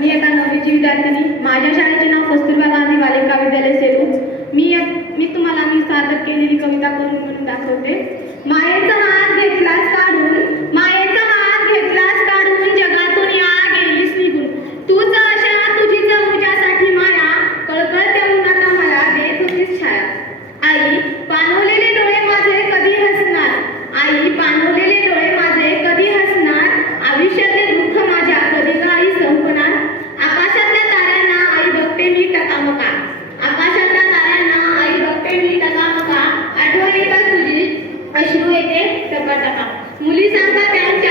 मी एका नववीची विद्यार्थिनी. माझ्या शाळेचे नाव कस्तुरबा गांधी बालिका विद्यालय सेलू मी मी तुम्हाला मी सादर केलेली कविता करून म्हणून दाखवते. हे जगत आहात. मुली सांगतात त्यांच्या